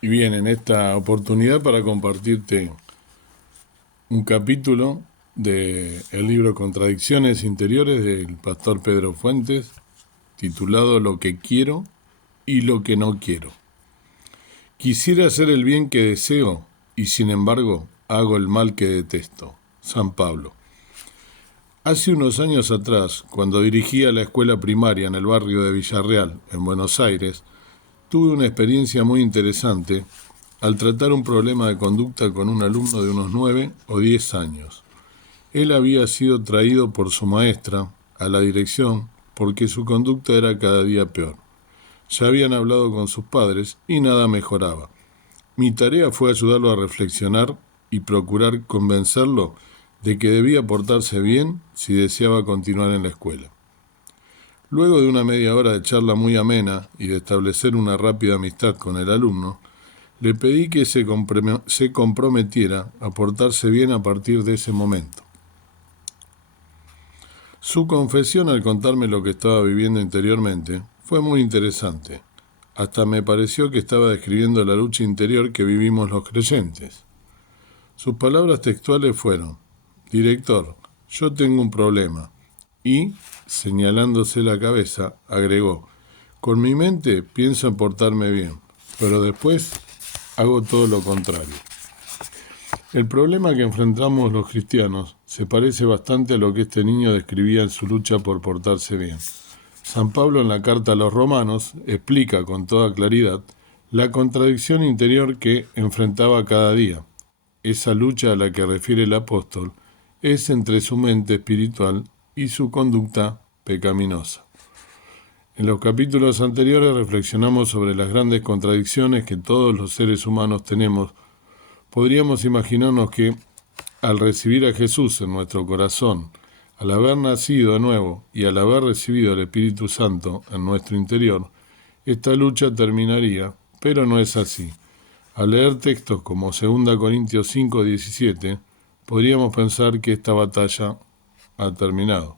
Y bien, en esta oportunidad para compartirte un capítulo del libro Contradicciones Interiores del pastor Pedro Fuentes, titulado Lo que quiero y lo que no quiero. Quisiera hacer el bien que deseo y sin embargo hago el mal que detesto. San Pablo. Hace unos años atrás, cuando dirigía la escuela primaria en el barrio de Villarreal, en Buenos Aires, tuve una experiencia muy interesante al tratar un problema de conducta con un alumno de unos 9 o 10 años. Él había sido traído por su maestra a la dirección porque su conducta era cada día peor. Ya habían hablado con sus padres y nada mejoraba. Mi tarea fue ayudarlo a reflexionar y procurar convencerlo de que debía portarse bien si deseaba continuar en la escuela. Luego de una media hora de charla muy amena y de establecer una rápida amistad con el alumno, le pedí que se comprometiera a portarse bien a partir de ese momento. Su confesión al contarme lo que estaba viviendo interiormente fue muy interesante. Hasta me pareció que estaba describiendo la lucha interior que vivimos los creyentes. Sus palabras textuales fueron: «Director, yo tengo un problema». Y, señalándose la cabeza, agregó: «Con mi mente pienso en portarme bien, pero después hago todo lo contrario». El problema que enfrentamos los cristianos se parece bastante a lo que este niño describía en su lucha por portarse bien. San Pablo en la carta a los Romanos explica con toda claridad la contradicción interior que enfrentaba cada día. Esa lucha a la que refiere el apóstol es entre su mente espiritual y su conducta pecaminosa. En los capítulos anteriores reflexionamos sobre las grandes contradicciones que todos los seres humanos tenemos. Podríamos imaginarnos que, al recibir a Jesús en nuestro corazón, al haber nacido de nuevo y al haber recibido el Espíritu Santo en nuestro interior, esta lucha terminaría, pero no es así. Al leer textos como 2 Corintios 5:17, podríamos pensar que esta batalla ha terminado.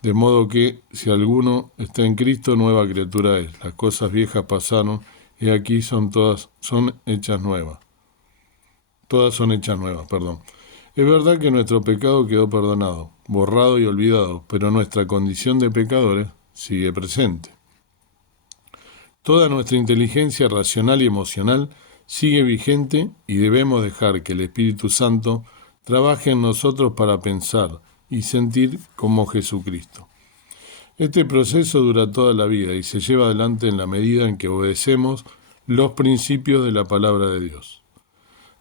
De modo que, si alguno está en Cristo, nueva criatura es. Las cosas viejas pasaron y aquí son hechas nuevas. Todas son hechas nuevas, perdón. Es verdad que nuestro pecado quedó perdonado, borrado y olvidado, pero nuestra condición de pecadores sigue presente. Toda nuestra inteligencia racional y emocional sigue vigente y debemos dejar que el Espíritu Santo trabaje en nosotros para pensar y sentir como Jesucristo. Este proceso dura toda la vida y se lleva adelante en la medida en que obedecemos los principios de la palabra de Dios.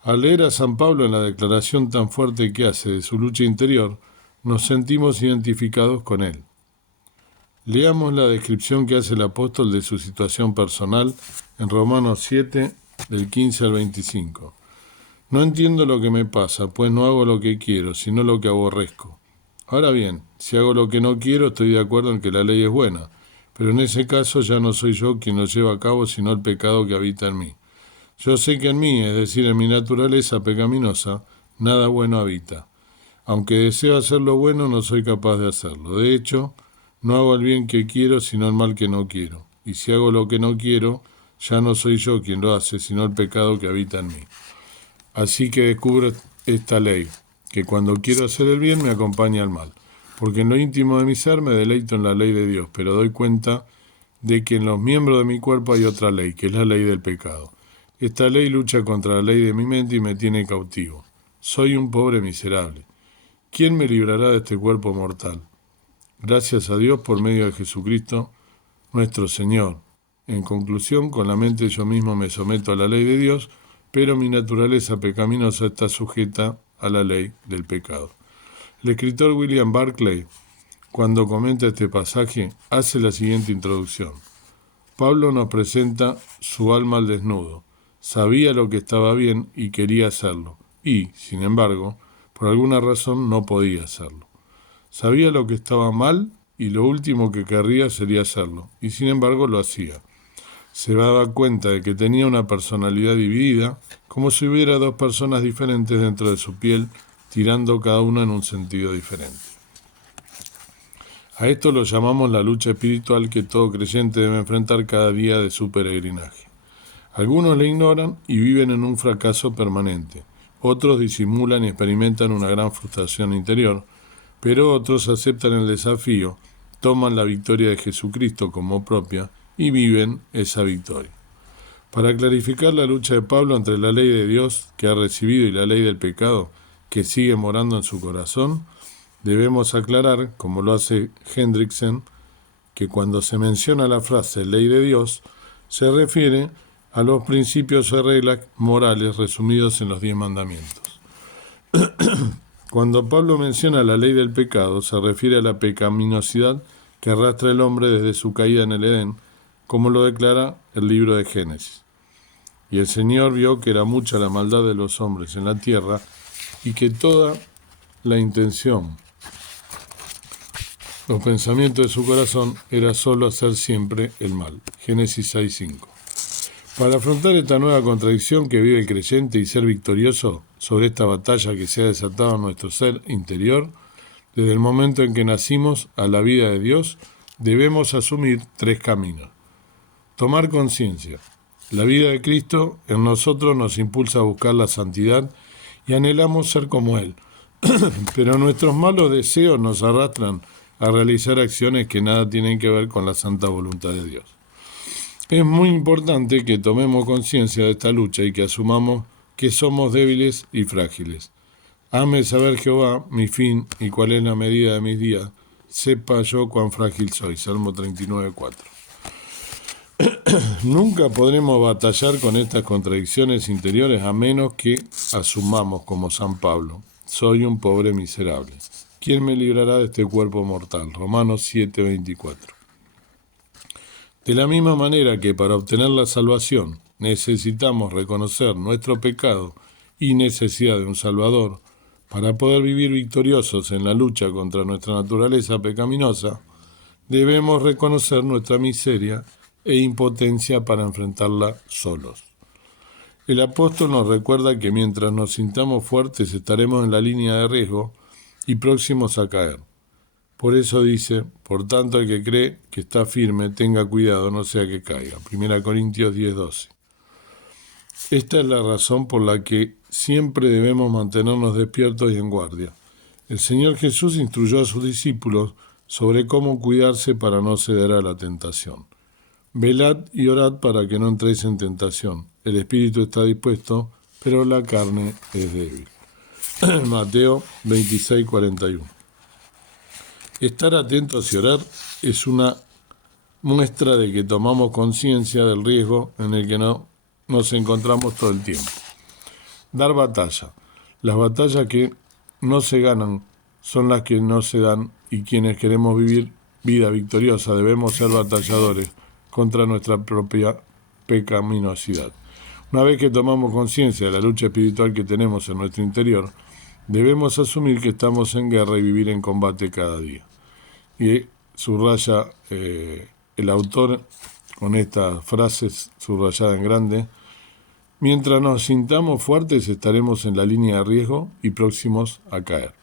Al leer a San Pablo en la declaración tan fuerte que hace de su lucha interior, nos sentimos identificados con él. Leamos la descripción que hace el apóstol de su situación personal en Romanos 7, del 15 al 25. No entiendo lo que me pasa, pues no hago lo que quiero, sino lo que aborrezco. Ahora bien, si hago lo que no quiero, estoy de acuerdo en que la ley es buena, pero en ese caso ya no soy yo quien lo lleva a cabo, sino el pecado que habita en mí. Yo sé que en mí, es decir, en mi naturaleza pecaminosa, nada bueno habita. Aunque deseo hacer lo bueno, no soy capaz de hacerlo. De hecho, no hago el bien que quiero, sino el mal que no quiero. Y si hago lo que no quiero, ya no soy yo quien lo hace, sino el pecado que habita en mí. Así que descubro esta ley, que cuando quiero hacer el bien me acompaña el mal. Porque en lo íntimo de mi ser me deleito en la ley de Dios, pero doy cuenta de que en los miembros de mi cuerpo hay otra ley, que es la ley del pecado. Esta ley lucha contra la ley de mi mente y me tiene cautivo. Soy un pobre miserable. ¿Quién me librará de este cuerpo mortal? Gracias a Dios por medio de Jesucristo, nuestro Señor. En conclusión, con la mente yo mismo me someto a la ley de Dios, pero mi naturaleza pecaminosa está sujeta a la ley del pecado. El escritor William Barclay, cuando comenta este pasaje, hace la siguiente introducción. Pablo nos presenta su alma al desnudo. Sabía lo que estaba bien y quería hacerlo, y, sin embargo, por alguna razón no podía hacerlo. Sabía lo que estaba mal y lo último que querría sería hacerlo, y sin embargo lo hacía. Se daba cuenta de que tenía una personalidad dividida, como si hubiera dos personas diferentes dentro de su piel, tirando cada una en un sentido diferente. A esto lo llamamos la lucha espiritual que todo creyente debe enfrentar cada día de su peregrinaje. Algunos le ignoran y viven en un fracaso permanente. Otros disimulan y experimentan una gran frustración interior, pero otros aceptan el desafío, toman la victoria de Jesucristo como propia y viven esa victoria. Para clarificar la lucha de Pablo entre la ley de Dios que ha recibido y la ley del pecado que sigue morando en su corazón, debemos aclarar, como lo hace Hendrickson, que cuando se menciona la frase ley de Dios, se refiere a los principios y reglas morales resumidos en los 10 mandamientos. Cuando Pablo menciona la ley del pecado, se refiere a la pecaminosidad que arrastra el hombre desde su caída en el Edén, como lo declara el libro de Génesis. Y el Señor vio que era mucha la maldad de los hombres en la tierra y que toda la intención, los pensamientos de su corazón era solo hacer siempre el mal. Génesis 6:5. Para afrontar esta nueva contradicción que vive el creyente y ser victorioso sobre esta batalla que se ha desatado en nuestro ser interior, desde el momento en que nacimos a la vida de Dios, debemos asumir 3 caminos. Tomar conciencia. La vida de Cristo en nosotros nos impulsa a buscar la santidad y anhelamos ser como Él. Pero nuestros malos deseos nos arrastran a realizar acciones que nada tienen que ver con la santa voluntad de Dios. Es muy importante que tomemos conciencia de esta lucha y que asumamos que somos débiles y frágiles. Hame saber Jehová mi fin y cuál es la medida de mis días. Sepa yo cuán frágil soy. Salmo 39:4. Nunca podremos batallar con estas contradicciones interiores a menos que asumamos como San Pablo: soy un pobre miserable. ¿Quién me librará de este cuerpo mortal? Romanos 7:24. De la misma manera que para obtener la salvación necesitamos reconocer nuestro pecado y necesidad de un Salvador, para poder vivir victoriosos en la lucha contra nuestra naturaleza pecaminosa, debemos reconocer nuestra miseria e impotencia para enfrentarla solos. El apóstol nos recuerda que mientras nos sintamos fuertes estaremos en la línea de riesgo y próximos a caer. Por eso dice: por tanto el que cree que está firme, tenga cuidado, no sea que caiga. 1 Corintios 10:12. Esta es la razón por la que siempre debemos mantenernos despiertos y en guardia. El Señor Jesús instruyó a sus discípulos sobre cómo cuidarse para no ceder a la tentación. Velad y orad para que no entréis en tentación. El espíritu está dispuesto, pero la carne es débil. Mateo 26:41. Estar atentos y orar es una muestra de que tomamos conciencia del riesgo en el que nos encontramos todo el tiempo. Dar batalla. Las batallas que no se ganan son las que no se dan, y quienes queremos vivir vida victoriosa debemos ser batalladores contra nuestra propia pecaminosidad. Una vez que tomamos conciencia de la lucha espiritual que tenemos en nuestro interior, debemos asumir que estamos en guerra y vivir en combate cada día. Y subraya el autor con estas frases subrayadas en grande: mientras nos sintamos fuertes estaremos en la línea de riesgo y próximos a caer.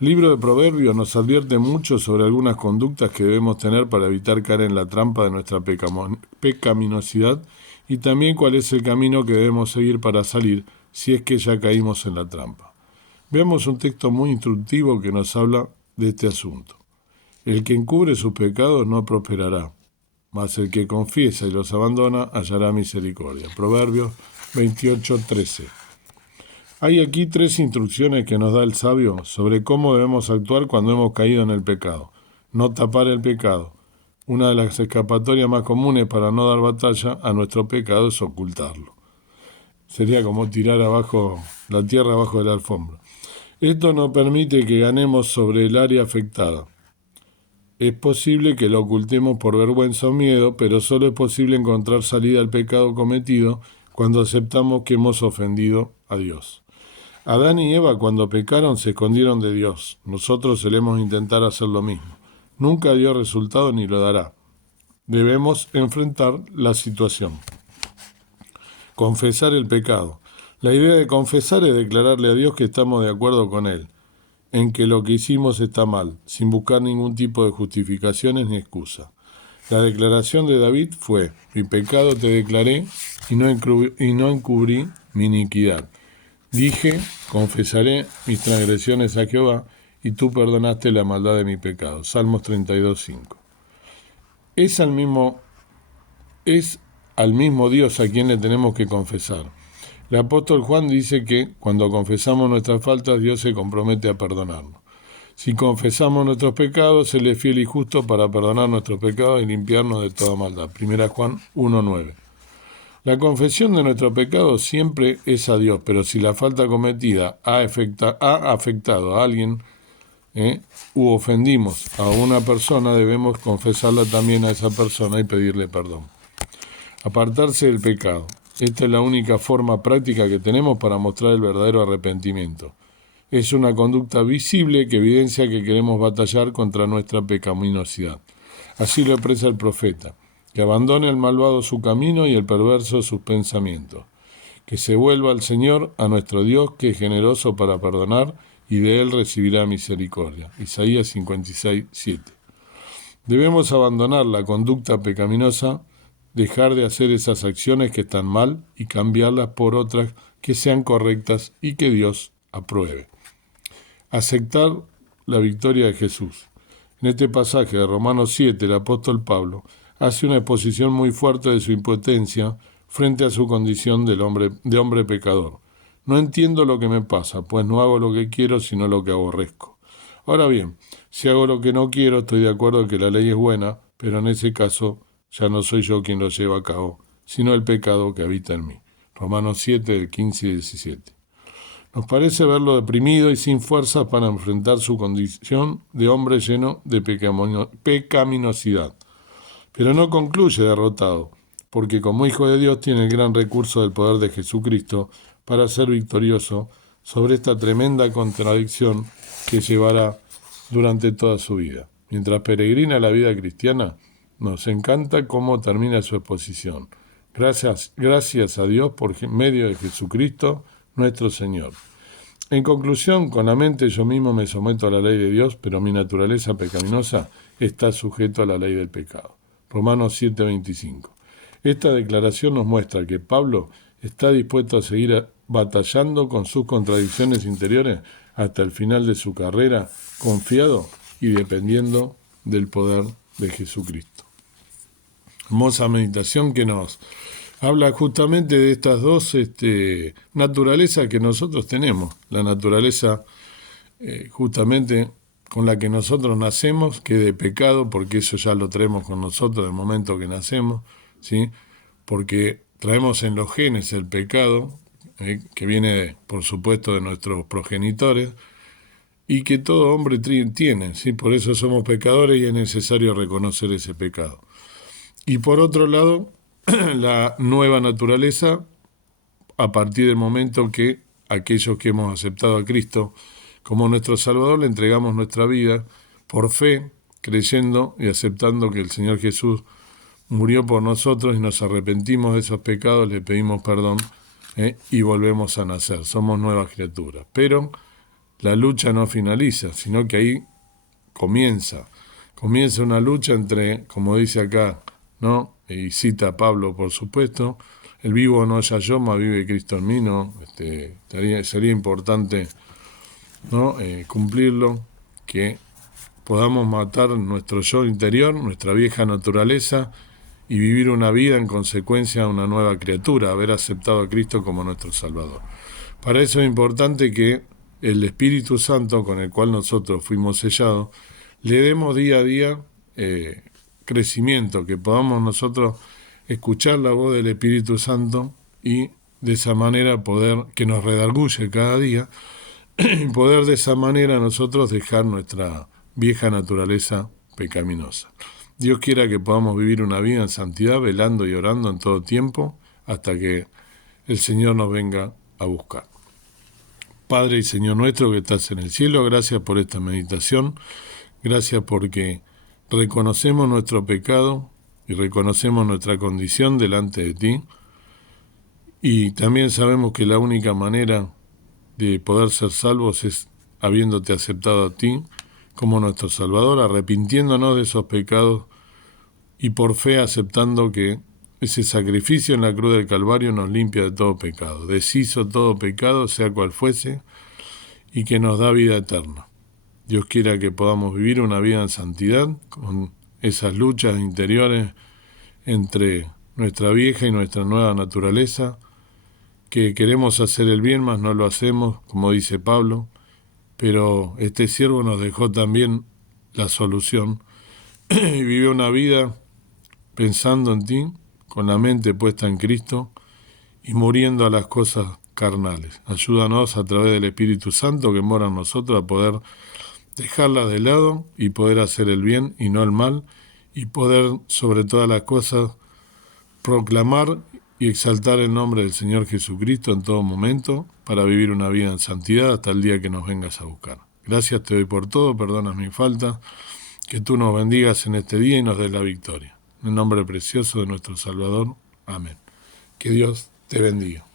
El libro de Proverbios nos advierte mucho sobre algunas conductas que debemos tener para evitar caer en la trampa de nuestra pecaminosidad, y también cuál es el camino que debemos seguir para salir si es que ya caímos en la trampa. Veamos un texto muy instructivo que nos habla de este asunto. El que encubre sus pecados no prosperará, mas el que confiesa y los abandona hallará misericordia. Proverbios 28:13. Hay aquí 3 instrucciones que nos da el sabio sobre cómo debemos actuar cuando hemos caído en el pecado. No tapar el pecado. Una de las escapatorias más comunes para no dar batalla a nuestro pecado es ocultarlo. Sería como tirar la tierra abajo de la alfombra. Esto no permite que ganemos sobre el área afectada. Es posible que lo ocultemos por vergüenza o miedo, pero solo es posible encontrar salida al pecado cometido cuando aceptamos que hemos ofendido a Dios. Adán y Eva, cuando pecaron, se escondieron de Dios. Nosotros solemos intentar hacer lo mismo. Nunca dio resultado ni lo dará. Debemos enfrentar la situación. Confesar el pecado. La idea de confesar es declararle a Dios que estamos de acuerdo con Él, en que lo que hicimos está mal, sin buscar ningún tipo de justificaciones ni excusa. La declaración de David fue: mi pecado te declaré y no encubrí mi iniquidad. Dije, confesaré mis transgresiones a Jehová, y tú perdonaste la maldad de mi pecado. Salmos 32:5. Es al mismo Dios a quien le tenemos que confesar. El apóstol Juan dice que cuando confesamos nuestras faltas, Dios se compromete a perdonarnos. Si confesamos nuestros pecados, Él es fiel y justo para perdonar nuestros pecados y limpiarnos de toda maldad. 1 Juan 1:9. La confesión de nuestro pecado siempre es a Dios, pero si la falta cometida ha afectado a alguien u ofendimos a una persona, debemos confesarla también a esa persona y pedirle perdón. Apartarse del pecado. Esta es la única forma práctica que tenemos para mostrar el verdadero arrepentimiento. Es una conducta visible que evidencia que queremos batallar contra nuestra pecaminosidad. Así lo expresa el profeta: que abandone el malvado su camino y el perverso sus pensamientos, que se vuelva al Señor, a nuestro Dios, que es generoso para perdonar, y de Él recibirá misericordia. Isaías 56:7. Debemos abandonar la conducta pecaminosa, dejar de hacer esas acciones que están mal y cambiarlas por otras que sean correctas y que Dios apruebe. Aceptar la victoria de Jesús. En este pasaje de Romanos 7, el apóstol Pablo hace una exposición muy fuerte de su impotencia frente a su condición de hombre pecador. No entiendo lo que me pasa, pues no hago lo que quiero, sino lo que aborrezco. Ahora bien, si hago lo que no quiero, estoy de acuerdo en que la ley es buena, pero en ese caso ya no soy yo quien lo lleva a cabo, sino el pecado que habita en mí. Romanos 7, del 15 y 17. Nos parece verlo deprimido y sin fuerzas para enfrentar su condición de hombre lleno de pecaminosidad. Pero no concluye derrotado, porque como hijo de Dios tiene el gran recurso del poder de Jesucristo para ser victorioso sobre esta tremenda contradicción que llevará durante toda su vida. Mientras peregrina la vida cristiana, nos encanta cómo termina su exposición. Gracias a Dios por medio de Jesucristo, nuestro Señor. En conclusión, con la mente yo mismo me someto a la ley de Dios, pero mi naturaleza pecaminosa está sujeto a la ley del pecado. Romanos 7:25. Esta declaración nos muestra que Pablo está dispuesto a seguir batallando con sus contradicciones interiores hasta el final de su carrera, confiado y dependiendo del poder de Jesucristo. Hermosa meditación que nos habla justamente de estas dos naturalezas que nosotros tenemos. La naturaleza justamente con la que nosotros nacemos, que de pecado, porque eso ya lo traemos con nosotros desde el momento que nacemos, ¿sí? Porque traemos en los genes el pecado, que viene, por supuesto, de nuestros progenitores, y que todo hombre tiene, ¿sí? Por eso somos pecadores y es necesario reconocer ese pecado. Y por otro lado, la nueva naturaleza, a partir del momento que aquellos que hemos aceptado a Cristo como nuestro Salvador, le entregamos nuestra vida por fe, creyendo y aceptando que el Señor Jesús murió por nosotros y nos arrepentimos de esos pecados, le pedimos perdón y volvemos a nacer. Somos nuevas criaturas. Pero la lucha no finaliza, sino que ahí comienza una lucha entre, como dice acá, ¿no? Y cita a Pablo, por supuesto, el vivo no ya yo, mas vive Cristo en mí, ¿no? Sería importante, ¿no? Cumplirlo, que podamos matar nuestro yo interior, nuestra vieja naturaleza, y vivir una vida en consecuencia de una nueva criatura, haber aceptado a Cristo como nuestro Salvador. Para eso es importante que el Espíritu Santo, con el cual nosotros fuimos sellados, le demos día a día crecimiento, que podamos nosotros escuchar la voz del Espíritu Santo y de esa manera poder, que nos redarguye cada día, y poder de esa manera nosotros dejar nuestra vieja naturaleza pecaminosa. Dios quiera que podamos vivir una vida en santidad, velando y orando en todo tiempo, hasta que el Señor nos venga a buscar. Padre y Señor nuestro que estás en el cielo, gracias por esta meditación, gracias porque reconocemos nuestro pecado y reconocemos nuestra condición delante de ti, y también sabemos que la única manera de poder ser salvos es habiéndote aceptado a ti como nuestro Salvador, arrepintiéndonos de esos pecados y por fe aceptando que Ese sacrificio en la cruz del Calvario nos limpia de todo pecado, deshizo todo pecado, sea cual fuese, y que nos da vida eterna. Dios quiera que podamos vivir una vida en santidad, con esas luchas interiores entre nuestra vieja y nuestra nueva naturaleza, que queremos hacer el bien, mas no lo hacemos, como dice Pablo, pero este siervo nos dejó también la solución y vivió una vida pensando en ti, con la mente puesta en Cristo y muriendo a las cosas carnales. Ayúdanos a través del Espíritu Santo que mora en nosotros a poder dejarlas de lado y poder hacer el bien y no el mal, y poder sobre todas las cosas proclamar y exaltar el nombre del Señor Jesucristo en todo momento para vivir una vida en santidad hasta el día que nos vengas a buscar. Gracias te doy por todo, perdonas mi falta, que tú nos bendigas en este día y nos des la victoria. En el nombre precioso de nuestro Salvador. Amén. Que Dios te bendiga.